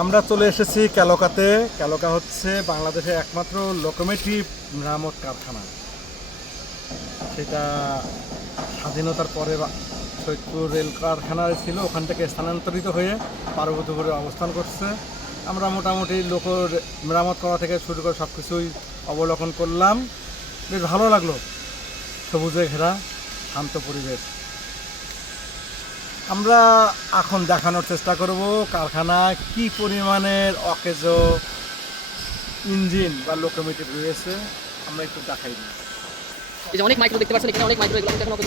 আমরা চলে এসেছি ক্যালোকাতে। ক্যালোকা হচ্ছে বাংলাদেশের একমাত্র লোকোমোটিভ মেরামত কারখানা। সেটা স্বাধীনতার পরে সৈয়দপুর রেল কারখানায় ছিল, ওখান থেকে স্থানান্তরিত হয়ে পার্বতীপুরে অবস্থান করছে। আমরা মোটামুটি মেরামত করা থেকে শুরু করে সব কিছুই অবলোকন করলাম। বেশ ভালো লাগলো, সবুজে ঘেরা শান্ত পরিবেশ। আমরা এখন দেখানোর চেষ্টা করব কারখানায় কি পরিমাণের অকেজো ইঞ্জিন বা লোকোমোটিভ রয়েছে, আমরা একটু দেখাই দিই। এই যে অনেক মাইক্রো দেখতে পাচ্ছেন, এখানে অনেক মাইক্রো, এগুলো কিন্তু এখন ওকে